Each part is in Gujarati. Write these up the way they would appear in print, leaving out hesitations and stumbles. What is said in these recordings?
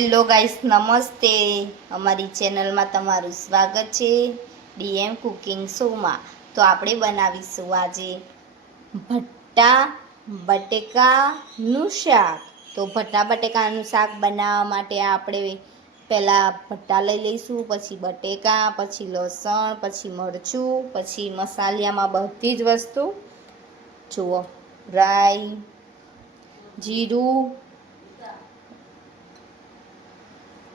હેલો ગાઈસ, નમસ્તે. અમારી ચેનલમાં તમારું સ્વાગત છે, ડીએમ કુકિંગ શોમાં. તો આપણે બનાવીશું આજે ભટ્ટા બટેકાનું શાક. તો ભટ્ટા બટેકાનું શાક બનાવવા માટે આપણે પહેલાં ભટ્ટા લઈ લઈશું, પછી બટેકા, પછી લસણ, પછી મરચું, પછી મસાલામાં બધી જ વસ્તુ જુઓ, રાઈ, જીરું,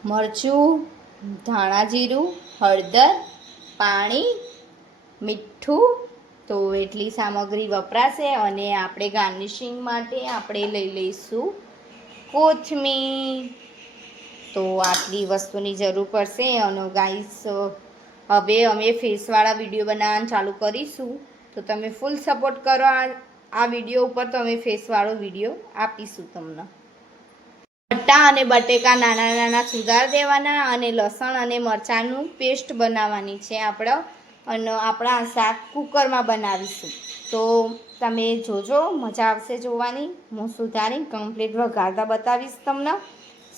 મરચું, ધાણા જીરું, હળદર, પાણી, મીઠું. તો એટલી સામગ્રી વપરાશે. અને આપણે ગાર્નિશિંગ માટે આપણે લઈ લઈશું કોથમીર. તો આટલી વસ્તુની જરૂર પડશે. અને ગાઈસ, હવે અમે ફેસવાળા વિડીયો બનાવવાનું ચાલુ કરીશું, તો તમે ફૂલ સપોર્ટ કરો આ વિડીયો ઉપર. તો અમે ફેસવાળો વિડીયો આપીશું તમને. ભટ્ટા અને બટેકા નાના નાના સુધાર દેવાના, અને લસણ અને મરચાંનું પેસ્ટ બનાવવાની છે આપણે. અને આપણા શાક કુકરમાં બનાવીશું. તો તમે જોજો, મજા આવશે જોવાની. હું સુધારી કમ્પ્લીટ વઘારતા બતાવીશ તમને.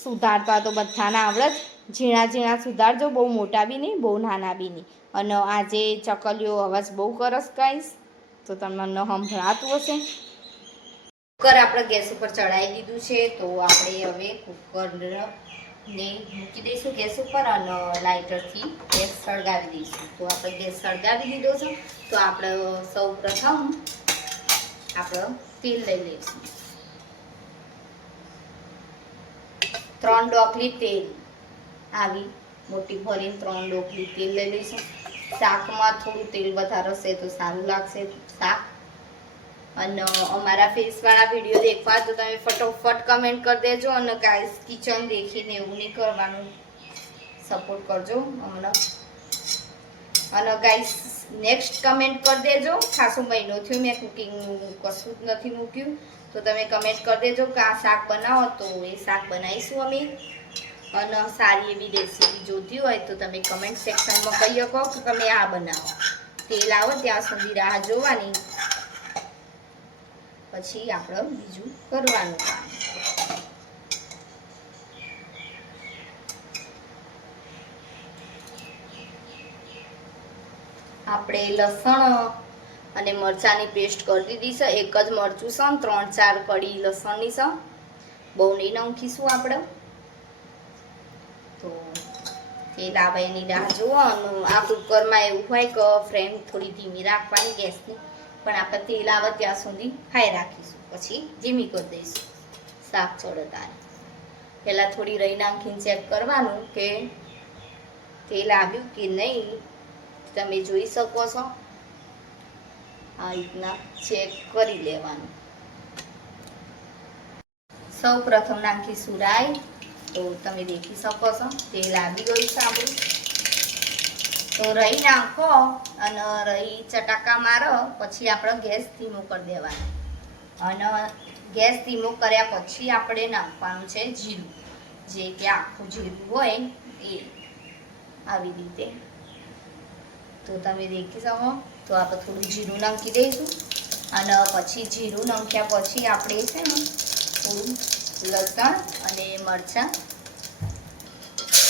સુધારતા તો બધાના આવડે જ, ઝીણા ઝીણા સુધારજો, બહુ મોટા બી નહીં, બહુ નાના બી નહીં. અને આજે ચકલીઓ અવાજ બહુ કરસ ગાઈસ, તો તમને સંભળાતું હશે. કુકર આપણે ગેસ ઉપર ચડાવી દીધું છે. તો આપણે હવે કુકરને મૂકી દઈશું ગેસ ઉપર, અને લાઇટરથી ગેસ સળગાવી દઈશું. તો આપણે ગેસ સળગાવી દીધો છે. તો આપણે સૌ પ્રથમ આપણે તેલ લઈ લઈશું. 3 ડોકલી તેલ, આવી મોટી ભરીને 3 ડોકલી તેલ લઈ લઈશું. શાકમાં થોડું તેલ વધારે હશે તો સારું લાગશે શાક. અને અમારા ફેસવાળા વિડીયો દેખવા તો તમે ફટોફટ કમેન્ટ કરી દેજો. અને ગાઈસ, કિચન દેખીને એવું નહીં કરવાનું, સપોર્ટ કરજો અમને. અને ગાઈસ, નેક્સ્ટ કમેન્ટ કરી દેજો. ખાસો મહિનો થયો મેં કુકિંગનું કશું જ નથી મૂક્યું, તો તમે કમેન્ટ કરી દેજો કે આ શાક બનાવો, તો એ શાક બનાવીશું અમે. અને સારી એવી રેસીપી જોતી હોય તો તમે કમેન્ટ સેક્શનમાં કહી શકો કે તમે આ બનાવો. તેલ આવે ત્યાં સુધી રાહ જોવાની, પછી આપણે બીજું કરવાનું કામ. આપણે લસણ અને મરચાંની પેસ્ટ કરી દીધી છે. એક જ મરચું છે, 3-4 કળી લસણની છે, બહુ નહીં નાખીશું આપણે. તો તેલ આવે એની રાહ જુઓ. અને આ કુકરમાં એવું હોય કે ફ્લેમ થોડી ધીમી રાખવાની ગેસની, પણ આપણે તેલ આવે ત્યાં સુધી હાઈ રાખીશું, પછી ધીમી કરી દઈશું શાક ચડતાને. પહેલાં થોડી રહી નાખીને ચેક કરવાનું કે તેલ આવ્યું કે નહીં. તમે જોઈ શકો છો, આ રીતના ચેક કરી લેવાનું. સૌ પ્રથમ નાખીશું રાઈ. તો તમે દેખી શકો છો તેલ આવી ગયું છે આપણું. તો રહી નાખો, અને રહી ચટાકા મારો પછી આપણે ગેસ ધીમો કરી દેવાનો. અને ગેસ ધીમો કર્યા પછી આપણે નાખવાનું છે જીરું, જે કે આખું જીરું હોય એ, આવી રીતે. તો તમે દેખી શકો. તો આપણે થોડું જીરું નાખી દઈશું. અને પછી જીરું નાખ્યા પછી આપણે છે ને થોડું લસણ અને મરચાં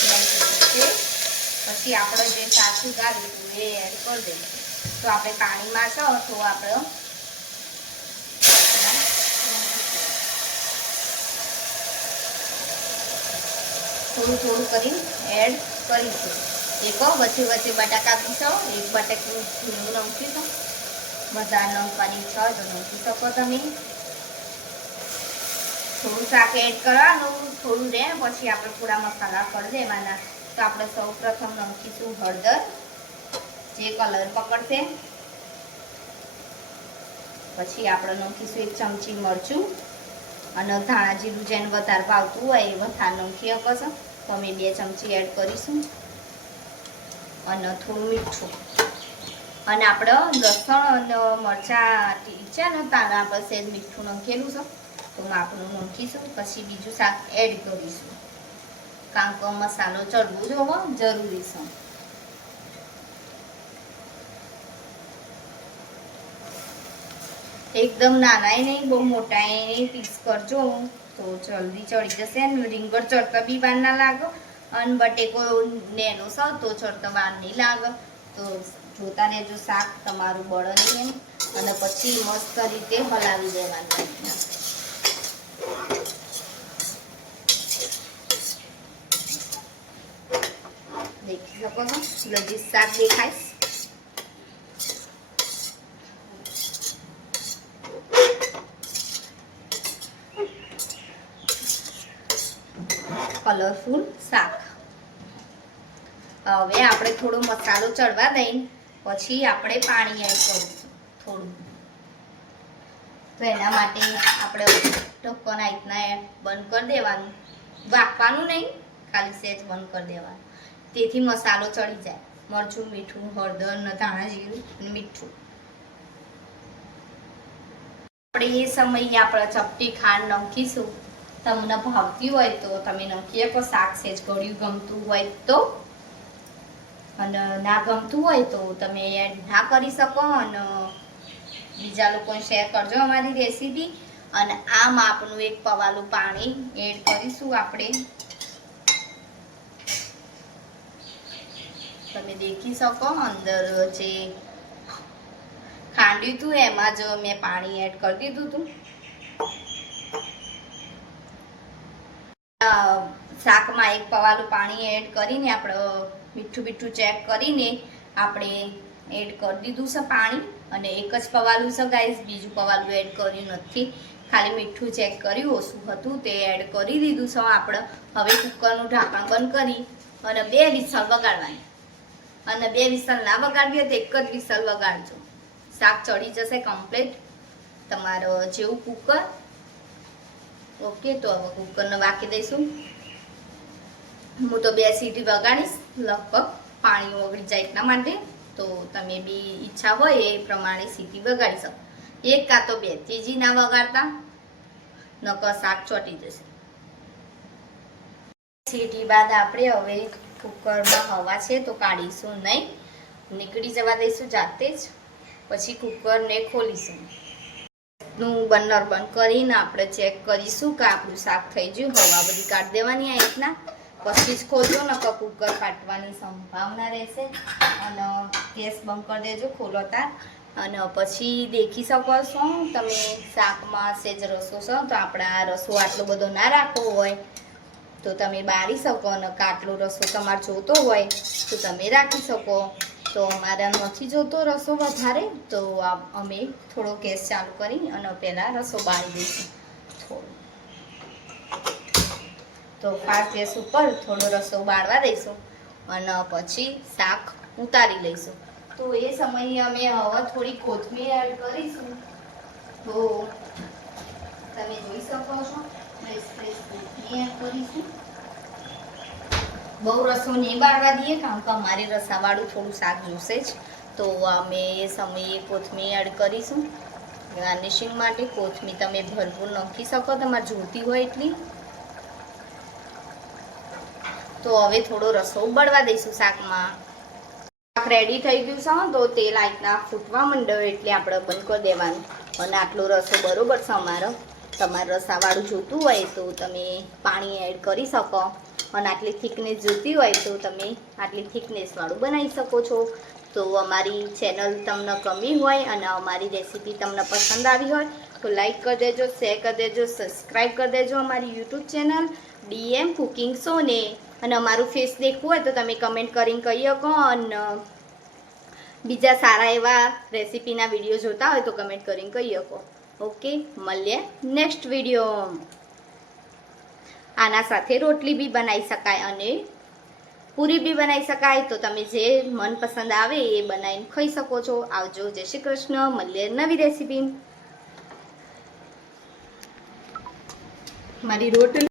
નાખી. પછી આપણે જે શાક સુધાર્યું એ એડ કરી દઈશું. તો આપણે પાણીમાં છો તો આપણે થોડું થોડું કરીને એડ કરીશું. એક વચ્ચે વચ્ચે બટાકા પીસો, એક બટાકું ભીનું નાખ્યું છે. વધારે નાખવાની ઈચ્છા હોય તો નાખી શકો તમે. થોડું શાક એડ કરવાનું, થોડું રહે પછી આપણે થોડા મસાલા કરી દેવાના. તો આપણે સૌ પ્રથમ નાખીશું હળદર, જે કલર પકડશે. પછી આપણે નાખીશું 1 ચમચી મરચું, અને ધાણા જીરું જેને વધારે ભાવતું હોય એ વધારે નાખી શકો છો. તો અમે 2 ચમચી એડ કરીશું. અને થોડું મીઠું. અને આપણે લસણ અને મરચાં છે ને તાને આપણે સહેજ મીઠું નાખેલું છે, તો માપનું નાખીશું. પછી બીજું શાક એડ કરીશું, કારણ કે મસાલો ચડવો જોવો જરૂરી છે. એકદમ નાના નહીં, બહુ મોટા નહીં પીસ કરજો, તો જલ્દી ચડી જશે અને રીંગણ ચડતા બી વાર ના લાગે અને બટેકો નેનો સૌ તો ચડતા વાર નહીં લાગે. તો જોતા રહેજો શાક તમારું બળે નહીં અને પછી મસ્ત રીતે હલાવી દેવાનું. દેખી શકો છો લજીજ શાક દેખાય. કલરફુલ શાક. હવે આપણે થોડો મસાલો ચડવા દઈને પછી આપણે પાણી એડ કરીશું થોડું. તો એના માટે આપણે ઢક્કન આ રીતના બંધ કરી દેવાનું, વાપવાનું નહીં, ખાલી સેજ બંધ કરી દેવાનું. તેથી મસાલો ચડી જાય. મરચું, મીઠું, હળદર, ધાણા જીરું અને મીઠું. આપણે એ સમયે આપણે ચપટી ખાંડ નાખીશું. તમને ભાવતી હોય તો તમે નાખી શકો. શાક સેજ ગળ્યું ગમતું હોય તો, અને ના ગમતું હોય તો તમે એડ ના કરી શકો. અને બીજા લોકોને શેર કરજો અમારી રેસીપી. અને આ માપનું એક પવાલું પાણી એડ કરીશું આપણે. તમે દેખી શકો અંદર જે ખાંડ્યું હતું એમાં જ મેં પાણી એડ કરી દીધું હતું. શાકમાં એક પવાલું પાણી એડ કરીને આપણે મીઠું ચેક કરીને આપણે એડ કરી દીધું છે પાણી. અને એક જ પવાલું છે ગાઈસ, બીજું પવાલું એડ કર્યું નથી. ખાલી મીઠું ચેક કર્યું ઓછું હતું તે એડ કરી દીધું છે આપણે. હવે કુકરનું ઢાંકણ બંધ કરી અને 2 વિસલ વગાડવાની. અને 2 વિસલ ના વગાડવી હોય તો એક જ વિસલ વગાડજો. શાક ચડી જશે કમ્પ્લીટ તમારો જેવું કુકર. ઓકે, તો હવે કુકરને વાકી દઈશું. હું તો 2 સીટી વગાડીશ, લગભગ પાણી ઓગળી જાય એટલા માટે. તો તમે બી ઈચ્છા હોય એ પ્રમાણે સીટી વગાડી શકો. 1 કાં તો 2, ત્રીજી ના વગાડતા, નકર શાક ચોટી જશે. સીટી બાદ આપણે હવે કુકરમાં હવા છે તો કાઢીશું નહીં, નીકળી જવા દઈશું જાતે જ. પછી કુકરને ખોલીશું. નું બર્નર બંધ કરીને આપણે ચેક કરીશું કે આપણું શાક થઈ ગયું. હવા બધી કાઢી દેવાની આ રીતના, પછી જ ખોલજો, નકર કુકર ફાટવાની સંભાવના રહેશે. અને ગેસ બંધ કરી દેજો ખોલતા. અને પછી દેખી શકો છો તમે શાકમાં સેજ રસો છો તો આપણે આ રસો આટલો બધો ના રાખવો હોય તો તમે બાળી શકો. અને આટલો રસો તમારે જોતો હોય તો તમે રાખી શકો. તો અમારે નથી જોતો રસો વધારે, તો અમે થોડો ગેસ ચાલુ કરી અને પહેલાં રસો બાળી દઈશું થોડો. તો ફાસ્ટ ગેસ ઉપર થોડો રસો બાળવા દઈશું અને પછી શાક ઉતારી લઈશું. તો એ સમયે અમે હવે થોડી કોથમીર એડ કરીશું. તો તમે જોઈ શકો છો ફ્રેશ કોથમીર એડ કરીશું. બહુ રસો નહીં બાળવા દઈએ કારણ કે અમારે રસાવાળું થોડું શાક જોશે જ. તો અમે એ સમયે કોથમીર એડ કરીશું ગાર્નિશિંગ માટે. કોથમીર તમે ભરપૂર નાખી શકો તમારે જોઈતી હોય એટલી. તો હવે થોડો રસો ઉબળવા દઈશું શાકમાં. શાક રેડી થઈ ગયું છે તો તેલ આ રીતના ફૂટવા માંડ્યો એટલે આપણે બંધ કરી દેવાનું. અને આટલો રસો બરોબર છે અમારો. તમારે રસાવાળું જોઈતું હોય તો તમે પાણી એડ કરી શકો. અને આટલી થિકનેસ જોઈતી હોય તો તમે આટલી થિકનેસવાળું બનાવી શકો છો. તો અમારી ચેનલ તમને ગમી હોય અને અમારી રેસીપી તમને પસંદ આવી હોય તો લાઈક કરી દેજો, શેર કરી દેજો, સબસ્ક્રાઈબ કરી દેજો અમારી યુટ્યુબ ચેનલ DM કુકિંગ શોને. અને અમારું ફેસ દેખવું હોય તો તમે કમેન્ટ કરીને કહી શકો. અને બીજા સારા એવા રેસીપીના વિડીયો જોતા હોય તો કમેન્ટ કરીને કહી શકો. ઓકે, મળીએ નેક્સ્ટ વિડીયો. આના સાથે રોટલી બી બનાવી શકાય અને પૂરી બી બનાવી શકાય. તો તમે જે મનપસંદ આવે એ બનાવીને ખાઈ શકો છો. આવજો, જય શ્રી કૃષ્ણ. મળીએ નવી રેસીપી. મારી રોટલી